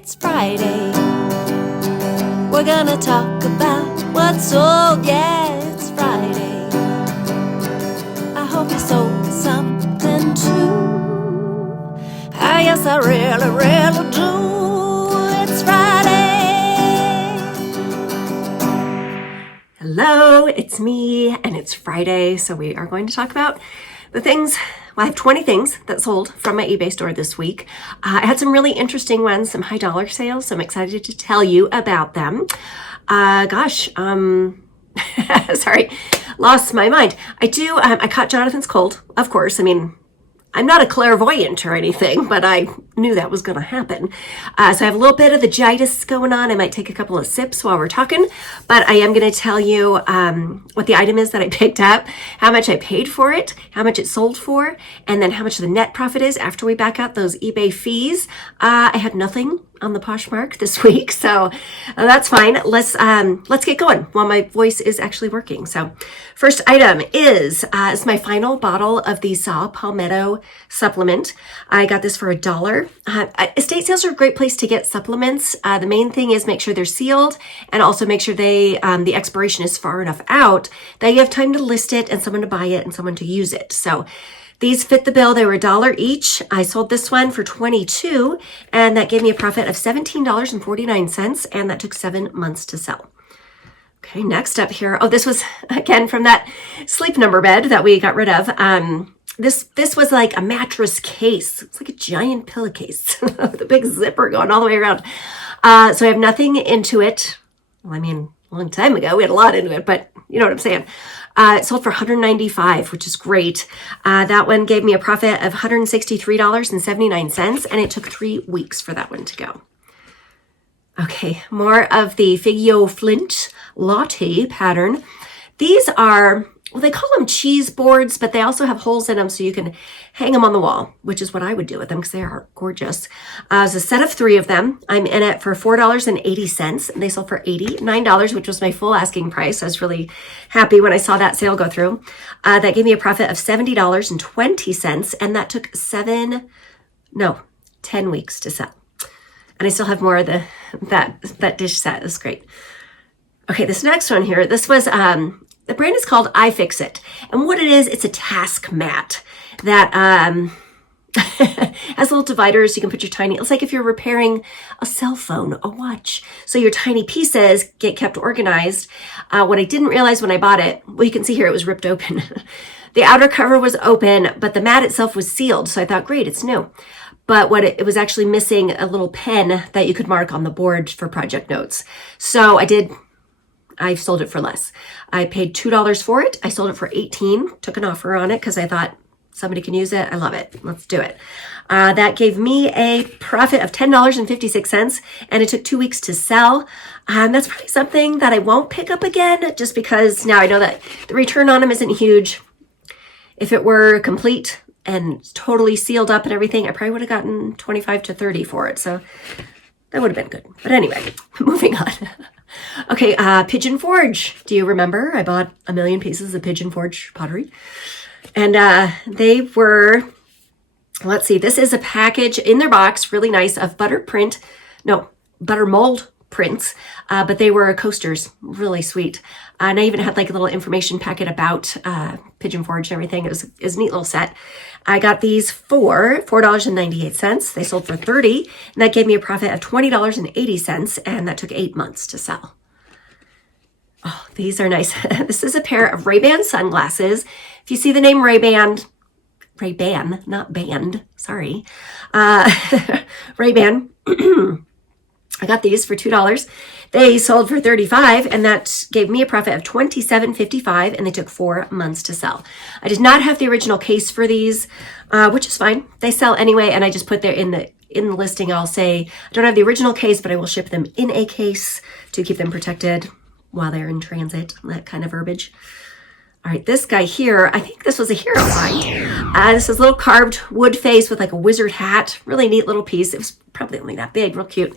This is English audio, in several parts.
It's Friday. We're gonna talk about what's sold. Yeah, it's Friday. I hope you sold something too. Yes, I really, really do. It's Friday. Hello, it's me, and it's Friday, so we are going to talk about the things. Well, I have 20 things that sold from my eBay store this week. I had some really interesting ones, some high dollar sales, so I'm excited to tell you about them. Sorry, lost my mind. I caught Jonathan's cold, of course. I mean, I'm not a clairvoyant or anything, but I knew that was going to happen. So I have a little bit of the jitis going on. I might take a couple of sips while we're talking, but I am going to tell you what the item is that I picked up, how much I paid for it, how much it sold for, and then how much the net profit is after we back out those eBay fees. I had nothing on the Poshmark this week, so that's fine. Let's get going while my voice is actually working. So first item is my final bottle of the Saw Palmetto supplement. I got this for $1. Estate sales are a great place to get supplements. The main thing is make sure they're sealed and also make sure the expiration is far enough out that you have time to list it and someone to buy it and someone to use it. So these fit the bill. They were $1 each. I sold this one for $22, and that gave me a profit of $17.49, and that took 7 months to sell. Okay, next up here. Oh, this was, again, from that Sleep Number bed that we got rid of. This was like a mattress case. It's like a giant pillowcase with a big zipper going all the way around. So I have nothing into it. Well, I mean, a long time ago, we had a lot into it, but you know what I'm saying. It sold for $195, which is great. That one gave me a profit of $163.79, and it took 3 weeks for that one to go. Okay, more of the Figio Flint latte pattern. These are, well, they call them cheese boards, but they also have holes in them so you can hang them on the wall, which is what I would do with them because they are gorgeous. It's a set of 3 of them. I'm in it for $4.80, and they sold for $89, which was my full asking price. I was really happy when I saw that sale go through. That gave me a profit of $70.20, and that took 10 weeks to sell. And I still have more of that dish set. It's great. Okay, this next one here, this was, the brand is called iFixit. And what it is, it's a task mat that has little dividers. You can put your tiny, it's like if you're repairing a cell phone, a watch. So your tiny pieces get kept organized. What I didn't realize when I bought it, well, you can see here, it was ripped open. The outer cover was open, but the mat itself was sealed. So I thought, great, it's new. But what it was actually missing a little pen that you could mark on the board for project notes. So I sold it for less. I paid $2 for it. I sold it for $18, took an offer on it because I thought somebody can use it. I love it. Let's do it. That gave me a profit of $10.56, and it took 2 weeks to sell. That's probably something that I won't pick up again just because now I know that the return on them isn't huge. If it were complete and totally sealed up and everything, I probably would have gotten 25 to 30 for it. So that would have been good. But anyway, moving on. Okay, Pigeon Forge. Do you remember? I bought 1 million pieces of Pigeon Forge pottery. And they were, let's see, this is a package in their box, really nice, of butter mold prints, but they were coasters, really sweet. And I even had like a little information packet about Pigeon Forge and everything. It was a neat little set. I got these for $4.98. They sold for $30, and that gave me a profit of $20.80, and that took 8 months to sell. Oh, these are nice. This is a pair of Ray-Ban sunglasses. If you see the name Ray-Ban, not band, sorry. Ray-Ban. I got these for $2. They sold for $35, and that gave me a profit of $27.55, and they took 4 months to sell. I did not have the original case for these, which is fine. They sell anyway, and I just put there in the listing, I'll say, I don't have the original case, but I will ship them in a case to keep them protected while they're in transit, that kind of verbiage. All right, this guy here, I think this was a hero find. This is a little carved wood face with like a wizard hat. Really neat little piece. It was probably only that big, real cute.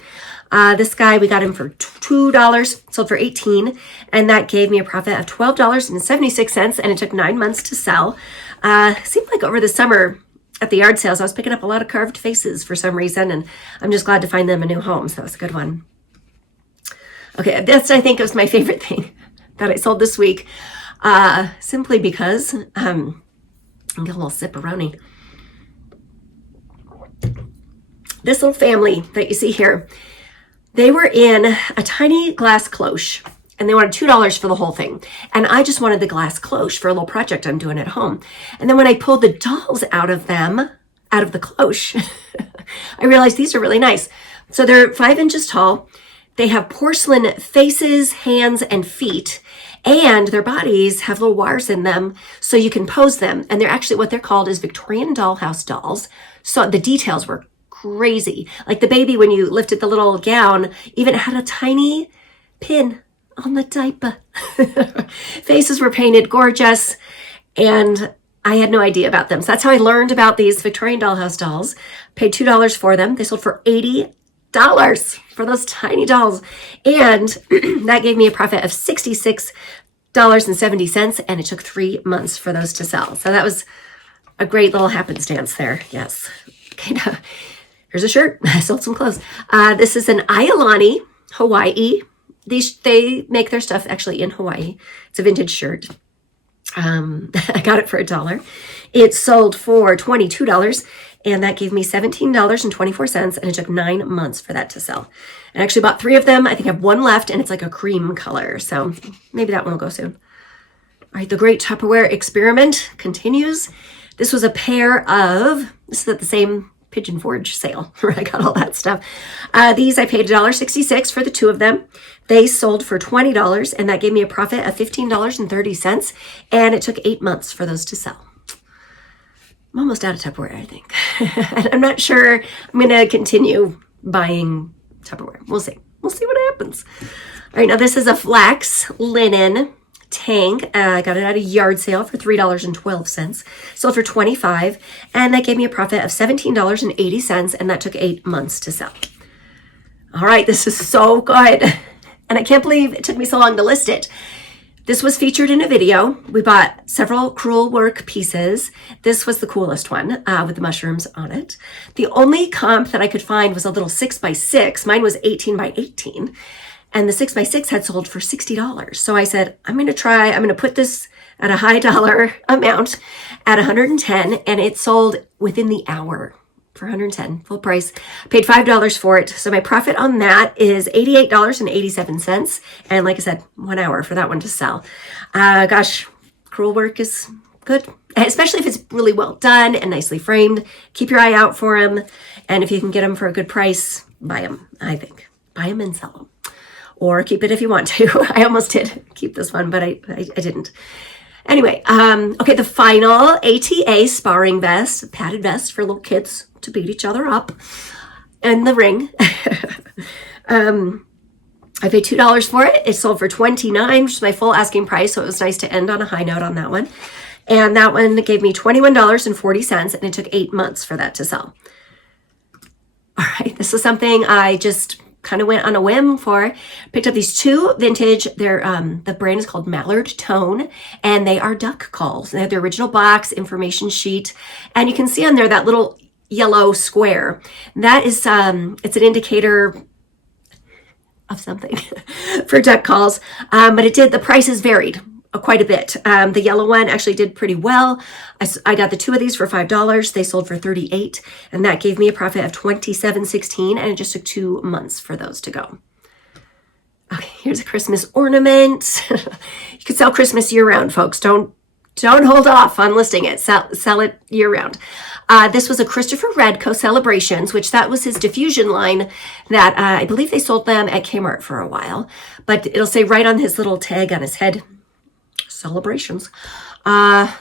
This guy, we got him for $2, sold for $18, and that gave me a profit of $12.76, and it took 9 months to sell. Seemed like over the summer, at the yard sales, I was picking up a lot of carved faces for some reason, and I'm just glad to find them a new home. So that was a good one. Okay, that's, I think, was my favorite thing that I sold this week, simply because, I'll get a little sip-a-roni. This little family that you see here, they were in a tiny glass cloche, and they wanted $2 for the whole thing. And I just wanted the glass cloche for a little project I'm doing at home. And then when I pulled the dolls out of the cloche, I realized these are really nice. So they're 5 inches tall. They have porcelain faces, hands, and feet, and their bodies have little wires in them so you can pose them. And they're actually, what they're called is Victorian dollhouse dolls. So the details were crazy. Like the baby, when you lifted the little gown, even had a tiny pin on the diaper. Faces were painted gorgeous, and I had no idea about them. So that's how I learned about these Victorian dollhouse dolls. Paid $2 for them. They sold for $80 for those tiny dolls. And that gave me a profit of $66.70, and it took 3 months for those to sell. So that was a great little happenstance there. Yes. Okay, now, here's a shirt. I sold some clothes. This is an Iolani, Hawaii. They make their stuff actually in Hawaii. It's a vintage shirt. I got it for $1. It sold for $22, and that gave me $17.24, and it took 9 months for that to sell. I actually bought 3 of them. I think I have 1 left, and it's like a cream color, so maybe that one will go soon. All right, the Great Tupperware Experiment continues. This was a pair of, this is at the same Pigeon Forge sale where I got all that stuff. These I paid $1.66 for the 2 of them. They sold for $20, and that gave me a profit of $15.30, and it took 8 months for those to sell. I'm almost out of Tupperware, I think. And I'm not sure I'm going to continue buying Tupperware. We'll see. We'll see what happens. All right, now this is a flax linen tank. I got it at a yard sale for $3.12. Sold for $25, and that gave me a profit of $17.80, and that took 8 months to sell. All right, this is so good. And I can't believe it took me so long to list it. This was featured in a video. We bought several crewel work pieces. This was the coolest one with the mushrooms on it. The only comp that I could find was a little 6x6. Mine was 18x18. And the 6x6 had sold for $60. So I said, I'm going to put this at a high dollar amount at 110, and it sold within the hour for 110, full price. Paid $5 for it. So my profit on that is $88.87. And like I said, 1 hour for that one to sell. Gosh, crewel work is good, especially if it's really well done and nicely framed. Keep your eye out for them. And if you can get them for a good price, buy them, I think. Buy them and sell them. Or keep it if you want to. I almost did keep this one, but I didn't. Anyway, okay, the final ATA sparring vest, padded vest for little kids to beat each other up in the ring. I paid $2 for it. It sold for $29, which is my full asking price, so it was nice to end on a high note on that one. And that one gave me $21.40, and it took 8 months for that to sell. All right, this is something I just kind of went on a whim for. Picked up these 2 vintage. They're the brand is called Mallard Tone, and they are duck calls. They have the original box, information sheet, and you can see on there that little yellow square. That is it's an indicator of something for duck calls. But the prices varied quite a bit. The yellow one actually did pretty well. I got the 2 of these for $5. They sold for $38, and that gave me a profit of $27.16, and it just took 2 months for those to go. Okay, here's a Christmas ornament. You can sell Christmas year-round, folks. Don't hold off on listing it. Sell it year-round. This was a Christopher Redco Celebrations, which that was his diffusion line that I believe they sold them at Kmart for a while. But it'll say right on his little tag on his head, Celebrations.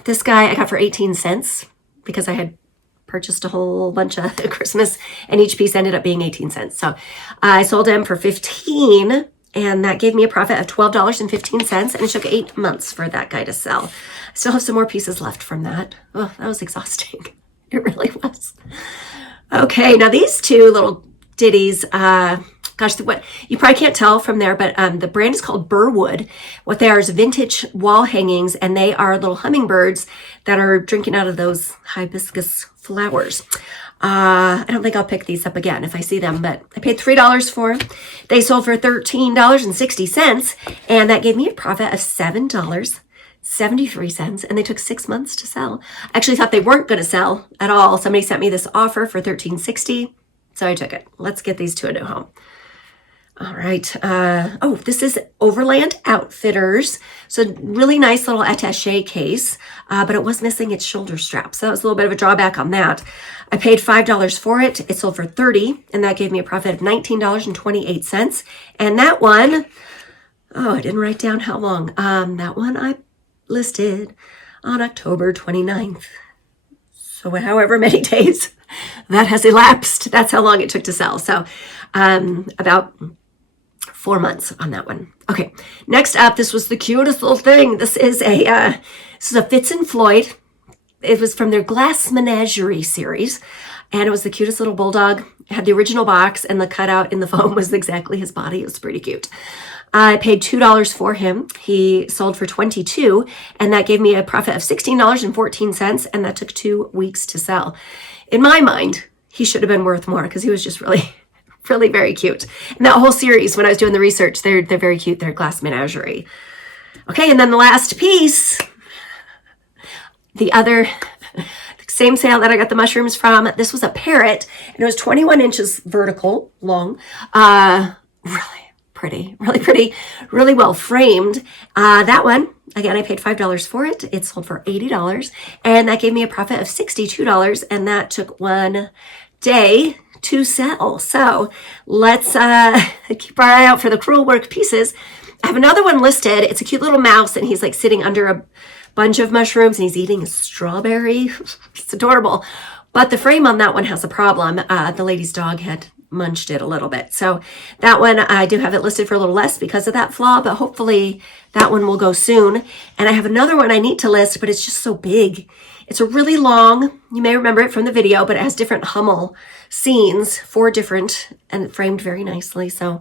This guy I got for 18 cents because I had purchased a whole bunch of Christmas, and each piece ended up being 18 cents. So I sold him for 15, and that gave me a profit of $12.15, and it took 8 months for that guy to sell. I still have some more pieces left from that. Oh, that was exhausting. It really was. Okay, now these 2 little ditties, gosh, what you probably can't tell from there, but the brand is called Burwood. What they are is vintage wall hangings, and they are little hummingbirds that are drinking out of those hibiscus flowers. I don't think I'll pick these up again if I see them, but I paid $3 for them. They sold for $13.60, and that gave me a profit of $7.73, and they took 6 months to sell. I actually thought they weren't going to sell at all. Somebody sent me this offer for $13.60, so I took it. Let's get these to a new home. All right. Oh, this is Overland Outfitters. So really nice little attaché case, but it was missing its shoulder strap. So that was a little bit of a drawback on that. I paid $5 for it. It sold for $30, and that gave me a profit of $19.28. And that one, oh, I didn't write down how long. That one I listed on October 29th. So however many days that has elapsed, that's how long it took to sell. So about 4 months on that one. Okay, next up, this was the cutest little thing. This is a Fitz and Floyd. It was from their Glass Menagerie series, and it was the cutest little bulldog. It had the original box, and the cutout in the foam was exactly his body. It was pretty cute. I paid $2 for him. He sold for $22, and that gave me a profit of $16.14, and that took 2 weeks to sell. In my mind, he should have been worth more because he was just really very cute. And that whole series, when I was doing the research, they're very cute. They're Glass Menagerie. Okay, and then the last piece, the same sale that I got the mushrooms from. This was a parrot, and it was 21 inches vertical long. Really pretty, really well framed. That one, again, I paid $5 for it. It sold for $80, and that gave me a profit of $62, and that took 1 day to sell. So let's keep our eye out for the crewel work pieces. I have another one listed. It's a cute little mouse, and he's like sitting under a bunch of mushrooms, and he's eating a strawberry. It's adorable. But the frame on that one has a problem. The lady's dog had munched it a little bit. So that one, I do have it listed for a little less because of that flaw, but hopefully that one will go soon. And I have another one I need to list, but it's just so big. It's a really long, you may remember it from the video, but it has different Hummel scenes, 4 different, and framed very nicely. So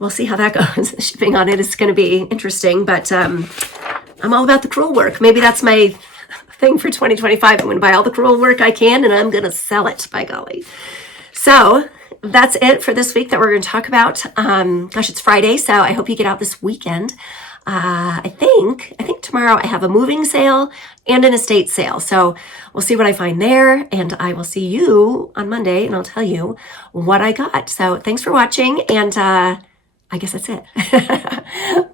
we'll see how that goes. The shipping on it is going to be interesting, but I'm all about the crewel work. Maybe that's my thing for 2025. I'm going to buy all the crewel work I can, and I'm going to sell it, by golly. So that's it for this week that we're going to talk about. Gosh, it's Friday, so I hope you get out this weekend. I think tomorrow I have a moving sale and an estate sale. So we'll see what I find there, and I will see you on Monday, and I'll tell you what I got. So thanks for watching, and I guess that's it.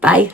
Bye.